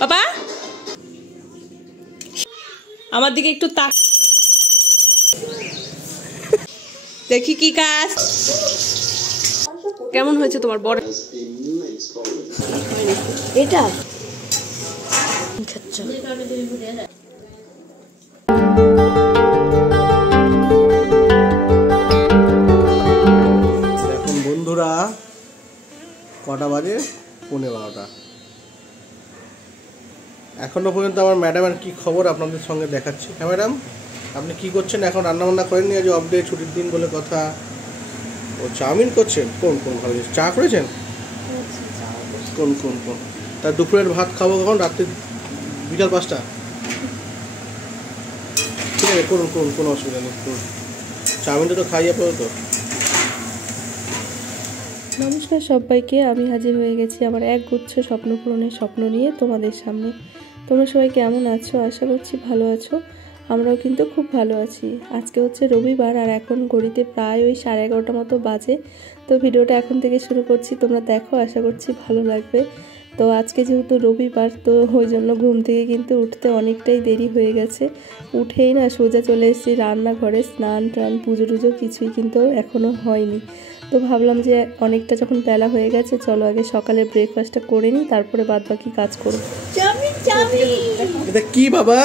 বাবা আমার দিকে একটু তাক, দেখি কি কাজ। কেমন হয়েছে তোমার বড়? এটা এখন বন্ধুরা কটা বাজে? 11:30। এখনো পর্যন্ত আমার ম্যাডামের কি খবর আপনাদের সঙ্গে দেখাচ্ছি। হ্যাঁ ম্যাডাম, আপনি কি করছেন এখন? রান্নাবান্না করেননি? আজ অফ ডে, ছুটির দিন বলে কথা। ও চাউমিন করছেন? কোন কোন ভালো চা করেছেন? কোন কোন কোন তার দুপুরের ভাত খাবো কখন? রাত্রে বিকাল 5টা? ঠিক আছে, করুন করুন, কোনো অসুবিধা নেই, করুন। চাউমিনটা তো খাইয়ে পড়ো তো। নমস্কার সবাইকে, আমি হাজির হয়ে গেছি আমার এক গুচ্ছ স্বপ্ন পূরণের স্বপ্ন নিয়ে তোমাদের সামনে। তোমরা সবাই কেমন আছো? আশা করছি ভালো আছো। আমরাও কিন্তু খুব ভালো আছি। আজকে হচ্ছে রবিবার আর এখন ঘড়িতে প্রায় ওই 11:30 মতো বাজে। তো ভিডিওটা এখন থেকে শুরু করছি, তোমরা দেখো, আশা করছি ভালো লাগবে। তো আজকে যেহেতু রবিবার, তো ওই জন্য ঘুম থেকে কিন্তু উঠতে অনেকটাই দেরি হয়ে গেছে। উঠেই না সোজা চলে এসেছি রান্নাঘরে। স্নান টান পুজো টুজো কিছুই কিন্তু এখনও হয়নি। তো ভাবলাম যে অনেকটা যখন বেলা হয়ে গেছে, চলো আগে সকালে ব্রেকফাস্টটা করে নিই, তারপরে বাদ বাকি কাজ করব। এটা কি বাবা?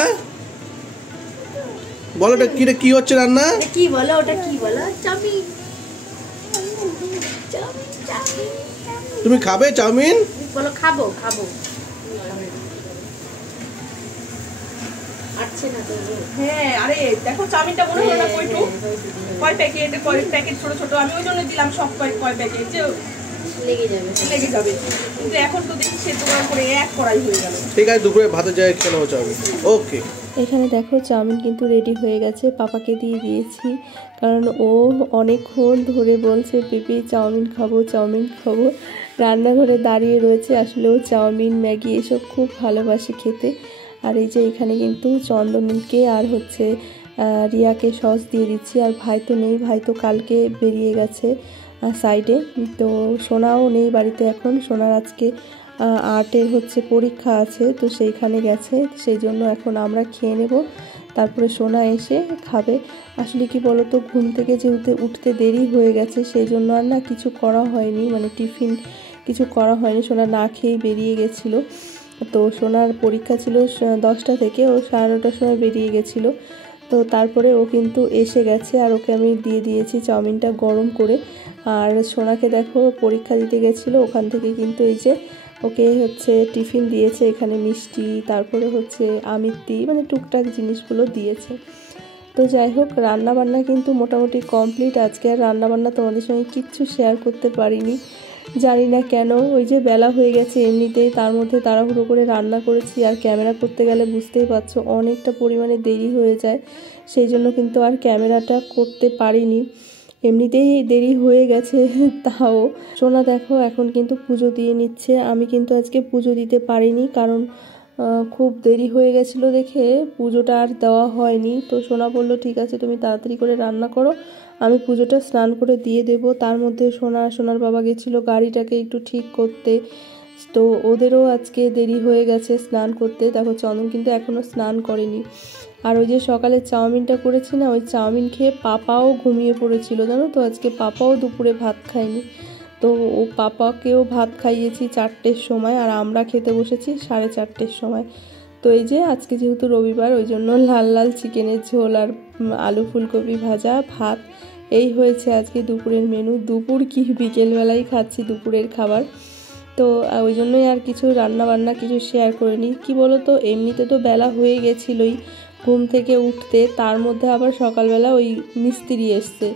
বলো, এটা কি, কি হচ্ছে রান্না? কি বলো? ওটা কি বলো? চাউমিন। Chow mein chow mein. তুমি খাবে চাউমিন? বলো খাবো খাবো। আচ্ছা না তো। হ্যাঁ, আরে দেখো চাউমিনটা মনে হলো না কয়টু? কয় প্যাকেট ছোট ছোট, আমি ওই জন্য দিলাম সব কয় প্যাকেট, যে লেগে যাবে। কিন্তু এখন তো দেখি সেদ্ধ করে এক কড়াই হয়ে গেল। ঠিক আছে, দুপুরে ভাতে যায় খেয়ে নেবো চাউমিন। ওকে। এখানে দেখো চাউমিন কিন্তু রেডি হয়ে গেছে, পাপাকে দিয়ে দিয়েছি। কারণ ও অনেকক্ষণ ধরে বলছে পেপি চাউমিন খাবো চাউমিন খাবো। রান্নাঘরে দাঁড়িয়ে রয়েছে। আসলে ও চাউমিন ম্যাগি এসব খুব ভালোবাসে খেতে। আর এই যে এখানে কিন্তু চন্দনকে আর হচ্ছে রিয়াকে সস দিয়ে দিচ্ছি। আর ভাই তো নেই, ভাই তো কালকে বেরিয়ে গেছে সাইডে। তো সোনাও নেই বাড়িতে এখন। সোনার আজকে আর্টের হচ্ছে পরীক্ষা আছে, তো সেইখানে গেছে। সেই জন্য এখন আমরা খেয়ে নেব, তারপরে সোনা এসে খাবে। আসলে কি বলতো, ঘুম থেকে যেহেতু উঠতে দেরি হয়ে গেছে, সেই জন্য আর না কিছু করা হয়নি, মানে টিফিন কিছু করা হয়নি। সোনা না খেয়েই বেরিয়ে গেছিলো। তো সোনার পরীক্ষা ছিল 10টা থেকে, ও 9:30টার সময় বেরিয়ে গেছিলো। তো তারপরে ও কিন্তু এসে গেছে, আর ওকে আমি দিয়ে দিয়েছি চাউমিনটা গরম করে। আর সোনাকে দেখো পরীক্ষা দিতে গেছিলো, ওখান থেকে কিন্তু এই যে ওকে হচ্ছে টিফিন দিয়েছে। এখানে মিষ্টি, তারপরে হচ্ছে আমিত্তি, মানে টুকটাক জিনিসগুলো দিয়েছে। তো যাই হোক, রান্নাবান্না কিন্তু মোটামুটি কমপ্লিট। আজকে আর রান্নাবান্না তোমাদের সঙ্গে কিচ্ছু শেয়ার করতে পারিনি, জানি না কেন। ওই যে বেলা হয়ে গেছে এমনিতেই, তার মধ্যে তাড়াহুড়ো করে রান্না করেছি। আর ক্যামেরা করতে গেলে বুঝতেই পারছো অনেকটা পরিমাণে দেরি হয়ে যায়, সেই জন্য কিন্তু আর ক্যামেরাটা করতে পারিনি। এমনিতেই দেরি হয়ে গেছে। তাও সোনা দেখো এখন কিন্তু পুজো দিয়ে নিচ্ছে। আমি কিন্তু আজকে পুজো দিতে পারিনি, কারণ খুব দেরি হয়ে গেছিলো দেখে পুজোটা আর দেওয়া হয়নি। তো সোনা বললো ঠিক আছে তুমি তাড়াতাড়ি করে রান্না করো, আমি পুজোটা স্নান করে দিয়ে দেব। তার মধ্যে সোনার বাবা গেছিলো গাড়িটাকে একটু ঠিক করতে, তো ওদেরও আজকে দেরি হয়ে গেছে স্নান করতে। দেখো চন্দন কিন্তু এখনও স্নান করেনি। আর ওই যে সকালে চাউমিনটা করেছি না, ওই চাউমিন খেয়ে পাপাও ঘুমিয়ে পড়েছিল, জানো তো। আজকে পাপাও দুপুরে ভাত খায়নি। তো ও পাপাকেও ভাত খাইয়েছি 4টের সময়, আর আমরা খেতে বসেছি 4:30-র সময়। তো এই যে আজকে যেহেতু রবিবার, ওই জন্য লাল লাল চিকেনের ঝোল আর আলু ফুলকপি ভাজা, ভাত, এই হয়েছে আজকে দুপুরের মেনু। দুপুর কি বিকেলবেলায় খাচ্ছি দুপুরের খাবার। তো ওই জন্যই আর কিছু রান্নাবান্না কিছু শেয়ার করিনি। কি বলো তো, এমনিতে তো বেলা হয়ে গেছিলোই ঘুম থেকে উঠতে, তার মধ্যে আবার সকালবেলা ওই মিস্ত্রি এসছে।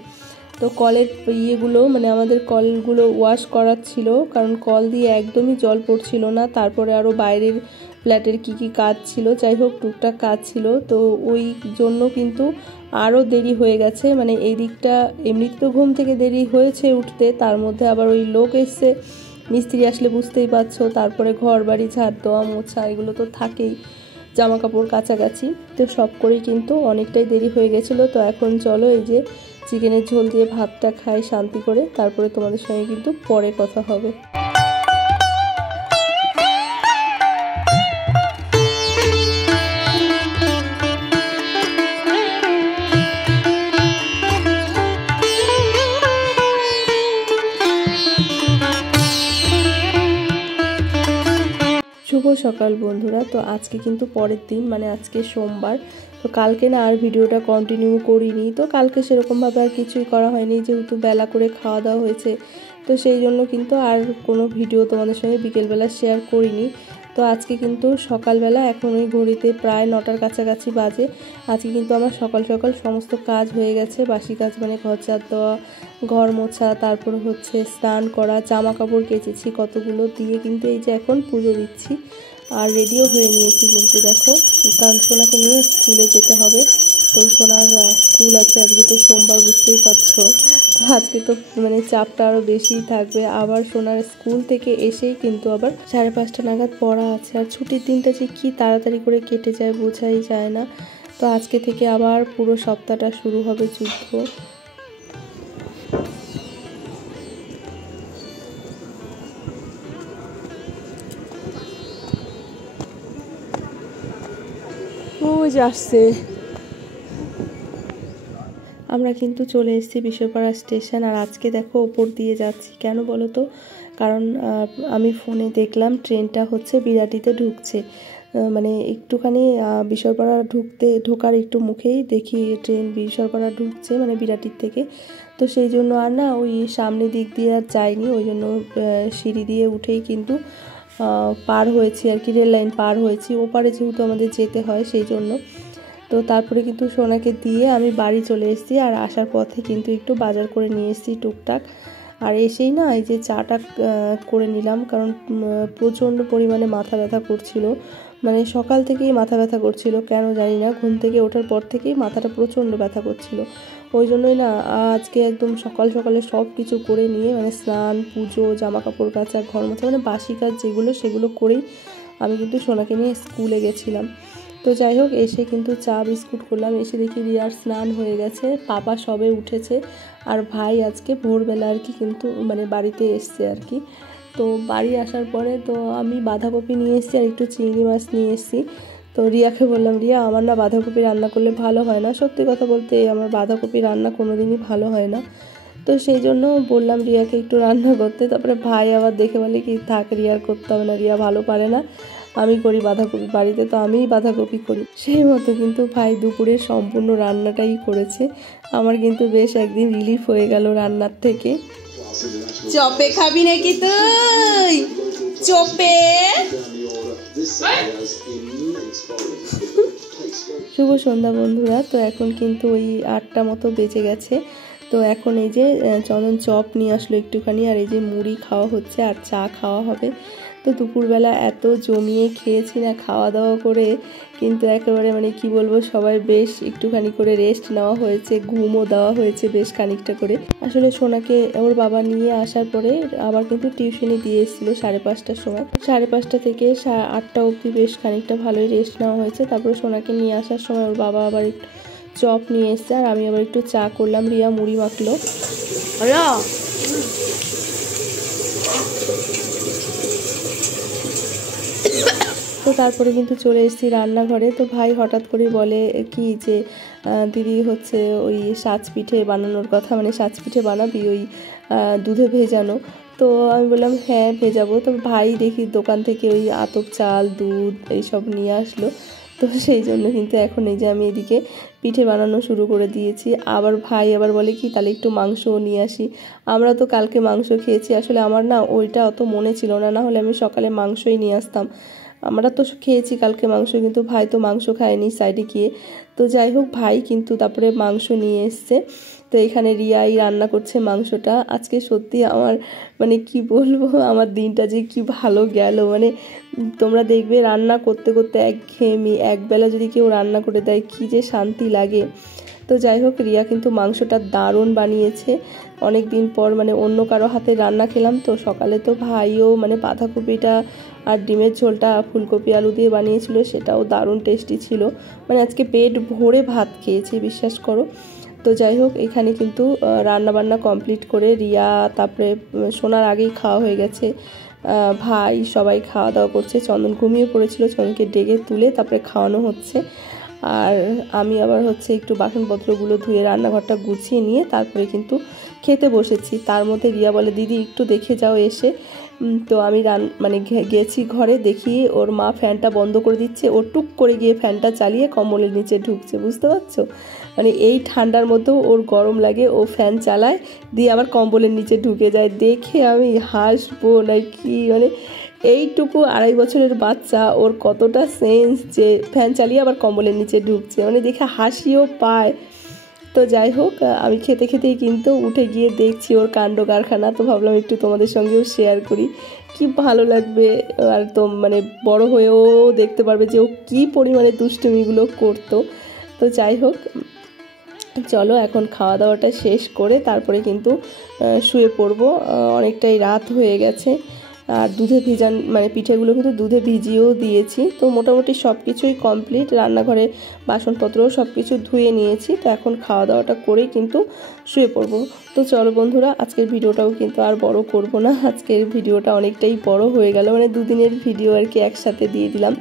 তো কলের ইয়েগুলো, মানে আমাদের কলগুলো ওয়াশ করার ছিল, কারণ কল দিয়ে একদমই জল পড়ছিল না। তারপরে আরও বাইরের ফ্ল্যাটের কি কাজ ছিল, যাই হোক টুকটাক কাজ ছিল। তো ওই জন্য কিন্তু আরও দেরি হয়ে গেছে। মানে এই দিকটা এমনিতে তো ঘুম থেকে দেরি হয়েছে উঠতে, তার মধ্যে আবার ওই লোক এসছে, মিস্ত্রি আসলে বুঝতেই পারছো। তারপরে ঘর বাড়ি ঝাড় দেওয়া মোছা এগুলো তো থাকেই, জামা কাপড় কাচাকাচি, তো সব করেই কিন্তু অনেকটাই দেরি হয়ে গেছিলো। তো এখন চলো এই যে চিকেনের ঝোল দিয়ে ভাতটা খাই শান্তি করে, তারপরে তোমাদের সঙ্গে কিন্তু পরে কথা হবে। শুভ সকাল বন্ধুরা। তো আজকে কিন্তু পরের দিন, মানে আজকে সোমবার। তো কালকে না আর ভিডিওটা কন্টিনিউ করিনি, তো কালকে সেরকমভাবে আর কিছুই করা হয়নি, যেহেতু বেলা করে খাওয়া দাওয়া হয়েছে। তো সেই জন্য কিন্তু আর কোনো ভিডিও তোমাদের সঙ্গে বিকেলবেলা শেয়ার করিনি। তো আজকে কিন্তু সকালবেলা, এখন ওই ঘড়িতে প্রায় 9টার কাছাকাছি বাজে। আজকে কিন্তু আমার সকাল সকাল সমস্ত কাজ হয়ে গেছে, বাসি কাজ, মানে ঘর ঝাড় দেওয়া, ঘর মোছা, তারপর হচ্ছে স্নান করা, জামা কাপড় কেচেছি কতগুলো দিয়ে, কিন্তু এই যে এখন পুজো দিচ্ছি। আর রেডিও হয়ে নিয়েছি কিন্তু দেখো, কারণ সোনাকে নিয়ে স্কুলে যেতে হবে। তো সোনার স্কুল আছে আজকে, তো সোমবার বুঝতেই পারছো। তো আজকে তো মানে চাপটা আরও বেশিই থাকবে। আবার সোনার স্কুল থেকে এসেই কিন্তু আবার 5:30 নাগাদ পড়া আছে। আর ছুটির দিনটা যে কি তাড়াতাড়ি করে কেটে যায় বোঝাই যায় না। তো আজকে থেকে আবার পুরো সপ্তাহটা শুরু হবে যুদ্ধ। আসছে, আমরা কিন্তু চলে এসেছি বিশ্বপাড়া স্টেশন। আর আজকে দেখো ওপর দিয়ে যাচ্ছি, কেন বলো তো? কারণ আমি ফোনে দেখলাম ট্রেনটা হচ্ছে বিরাটিতে ঢুকছে, মানে একটুখানি বিশ্বপাড়া ঢোকার একটু মুখেই দেখি ট্রেন বিশ্বপাড়া ঢুকছে, মানে বিরাটির থেকে। তো সেই জন্য আর না ওই সামনে দিক দিয়ে আর যাইনি, ওই জন্য সিঁড়ি দিয়ে উঠেই কিন্তু পার হয়েছি আর কি, রেল লাইন পার হয়েছি। ওপারে যেহেতু আমাদের যেতে হয় সেই জন্য। তো তারপরে কিন্তু সোনাকে দিয়ে আমি বাড়ি চলে এসেছি। আর আসার পথে কিন্তু একটু বাজার করে নিয়ে এসেছি টুকটাক। আর এসেই না এই যে চাটা করে নিলাম, কারণ প্রচণ্ড পরিমাণে মাথা ব্যথা করছিল, মানে সকাল থেকেই মাথা ব্যথা করছিল, কেন জানি না। ঘুম থেকে ওঠার পর থেকেই মাথাটা প্রচণ্ড ব্যথা করছিল। ওই জন্যই না আজকে একদম সকাল সকালে সব কিছু করে নিয়ে, মানে স্নান, পুজো, জামা কাপড় কাচা, ঘর মোছা, মানে বাসি কাজ যেগুলো সেগুলো করেই আমি কিন্তু সোনাকে নিয়ে স্কুলে গেছিলাম। তো যাই হোক, এসে কিন্তু চা বিস্কুট করলাম। এসে দেখি রিয়ার স্নান হয়ে গেছে, পাপা সবে উঠেছে, আর ভাই আজকে ভোরবেলা আর কি কিন্তু মানে বাড়িতে এসছে আর কি। তো বাড়ি আসার পরে তো আমি বাঁধাকপি নিয়ে এসেছি আর একটু চিংড়ি মাছ নিয়ে এসেছি। তো রিয়াকে বললাম, রিয়া আমার না বাঁধাকপি রান্না করলে ভালো হয় না, সত্যি কথা বলতে আমার বাঁধাকপি রান্না কোনো দিনই ভালো হয় না। তো সেই জন্য বললাম রিয়াকে একটু রান্না করতে। তারপরে ভাই আবার দেখে বলে কি, থাক রিয়ার করতে হবে না, রিয়া ভালো পারে না, আমি করি বাঁধাকপি, বাড়িতে তো আমিই বাঁধাকপি করি। সেই মতো কিন্তু ভাই দুপুরে সম্পূর্ণ রান্নাটাই করেছে। আমার কিন্তু বেশ একদিন রিলিফ হয়ে গেল রান্নার থেকে। চপে খাবি নাকি তুই? চপে শুভ সন্ধ্যা বন্ধুরা। তো এখন কিন্তু ওই 8টা মতো বেজে গেছে। তো এখন এই যে চন্দন চপ নিয়ে আসলো একটুখানি, আর এই যে মুড়ি খাওয়া হচ্ছে আর চা খাওয়া হবে। তো দুপুরবেলা এত জমিয়ে খেয়েছি না খাওয়া দাওয়া করে, কিন্তু একেবারে মানে কি বলবো, সবাই বেশ একটুখানি করে রেস্ট নেওয়া হয়েছে, ঘুমও দেওয়া হয়েছে বেশ খানিকটা করে। আসলে সোনাকে ওর বাবা নিয়ে আসার পরে আবার কিন্তু টিউশনি দিয়ে এসেছিলো 5:30টার সময়। 5:30 থেকে 8টা অবধি বেশ খানিকটা ভালোই রেস্ট নেওয়া হয়েছে। তারপরে সোনাকে নিয়ে আসার সময় ওর বাবা আবার একটু চপ নিয়ে এসছে, আর আমি আবার একটু চা করলাম। রিয়া মুড়ি মাখলো। তো তারপরে কিন্তু চলে এসেছি রান্নাঘরে। তো ভাই হঠাৎ করে বলে কি যে দিদি হচ্ছে ওই সাজ পিঠে বানানোর কথা, মানে সাজ পিঠে বানাবি ওই দুধে ভেজানো। তো আমি বললাম হ্যাঁ ভেজাবো। তো ভাই দেখি দোকান থেকে ওই আতপ চাল, দুধ এইসব নিয়ে আসলো। তো সেই জন্য কিন্তু এখন এই যে আমি এদিকে পিঠে বানানো শুরু করে দিয়েছি। আবার ভাই আবার বলে কি তাহলে একটু মাংসও নিয়ে আসি। আমরা তো কালকে মাংস খেয়েছি, আসলে আমার না ওইটা অত মনে ছিল না, না হলে আমি সকালে মাংসই নিয়ে আসতাম। আমরা তো খেয়েছি কালকে মাংস, কিন্তু ভাই তো মাংস খায়নি সাইডে গিয়ে। তো যাই হোক, ভাই কিন্তু তারপরে মাংস নিয়ে এসছে। তো এখানে রিয়াই রান্না করছে মাংসটা। আজকে সত্যি আমার মানে কি বলবো, আমার দিনটা যে কি ভালো গেল। মানে তোমরা দেখবে রান্না করতে করতে একঘেয়েমি, একবেলা যদি কেউ রান্না করে দেয় কি যে শান্তি লাগে। তো যাই হোক, রিয়া কিন্তু মাংসটা দারুণ বানিয়েছে। অনেক দিন পর মানে অন্য কারো হাতে রান্না খেলাম। তো সকালে তো ভাইও মানে বাঁধাকপিটা আর ডিমের ঝোলটা ফুলকপি আলু দিয়ে বানিয়েছিল, সেটাও দারুণ টেস্টি ছিল। মানে আজকে পেট ভরে ভাত খেয়েছি, বিশ্বাস করো। তো যাই হোক, এখানে কিন্তু রান্নাবান্না কমপ্লিট করে রিয়া তারপরে সোনার আগেই খাওয়া হয়ে গেছে। ভাই সবাই খাওয়া দাওয়া করছে। চন্দন ঘুমিয়ে পড়েছিল, চন্দনকে ডেকে তুলে তারপরে খাওয়ানো হচ্ছে। আর আমি আবার হচ্ছে একটু বাসনপত্রগুলো ধুয়ে রান্নাঘরটা গুছিয়ে নিয়ে তারপরে কিন্তু খেতে বসেছি। তার মধ্যে রিয়া বলে দিদি একটু দেখে যাও এসে। তো আমি গেছি ঘরে, দেখি ওর মা ফ্যানটা বন্ধ করে দিচ্ছে, ও টুক করে গিয়ে ফ্যানটা চালিয়ে কম্বলের নিচে ঢুকছে, বুঝতে পারছো? মানে এই ঠান্ডার মধ্যেও ওর গরম লাগে, ও ফ্যান চালায় দিয়ে আবার কম্বলের নিচে ঢুকে যায়। দেখে আমি হাসবো নাকি, মানে এইটুকু 2.5 বছরের বাচ্চা, ওর কতটা সেন্স যে ফ্যান চালিয়ে আবার কম্বলের নিচে ঢুকছে, মানে দেখে হাসিও পায়। তো যাই হোক, আমি খেতে খেতেই কিন্তু উঠে গিয়ে দেখছি ওর কাণ্ড কারখানা। তো ভাবলাম একটু তোমাদের সঙ্গেও শেয়ার করি, কি ভালো লাগবে। আর তো মানে বড় হয়েও দেখতে পারবে যে ও কী পরিমাণে দুষ্টুমিগুলো করতো। তো যাই হোক, চলো এখন খাওয়া দাওয়াটা শেষ করে তারপরে কিন্তু শুয়ে পড়বো। অনেকটাই রাত হয়ে গেছে। আর দুধে ভিজান মানে পিঠেগুলো কিন্তু দুধে ভিজিয়েও দিয়েছি। তো মোটামুটি সব কিছুই কমপ্লিট, রান্নাঘরে বাসনপত্রও সব কিছু ধুয়ে নিয়েছি। তো এখন খাওয়া দাওয়াটা করেই কিন্তু শুয়ে পড়বো। তো চলো বন্ধুরা, আজকের ভিডিওটাও কিন্তু আর বড় করব না। আজকের ভিডিওটা অনেকটাই বড় হয়ে গেল, মানে দুদিনের ভিডিও আর কি একসাথে দিয়ে দিলাম।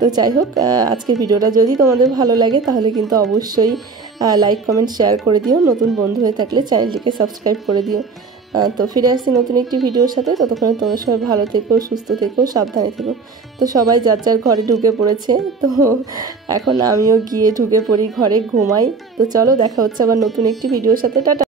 তো যাই হোক, আজকের ভিডিওটা যদি তোমাদের ভালো লাগে তাহলে কিন্তু অবশ্যই লাইক কমেন্ট শেয়ার করে দিও। নতুন বন্ধু হয়ে থাকলে চ্যানেলটিকে সাবস্ক্রাইব করে দিও। তো ফিরে আসছি নতুন একটি ভিডিওর সাথে। ততক্ষণে তোমরা সবাই ভালো থেকো, সুস্থ থেকো, সাবধানে থেকো। তো সবাই যার যার ঘরে ঢুকে পড়েছে। তো এখন আমিও গিয়ে ঢুকে পড়ি ঘরে, ঘুমাই। তো চলো, দেখা হচ্ছে আবার নতুন একটি ভিডিওর সাথে। টাটা।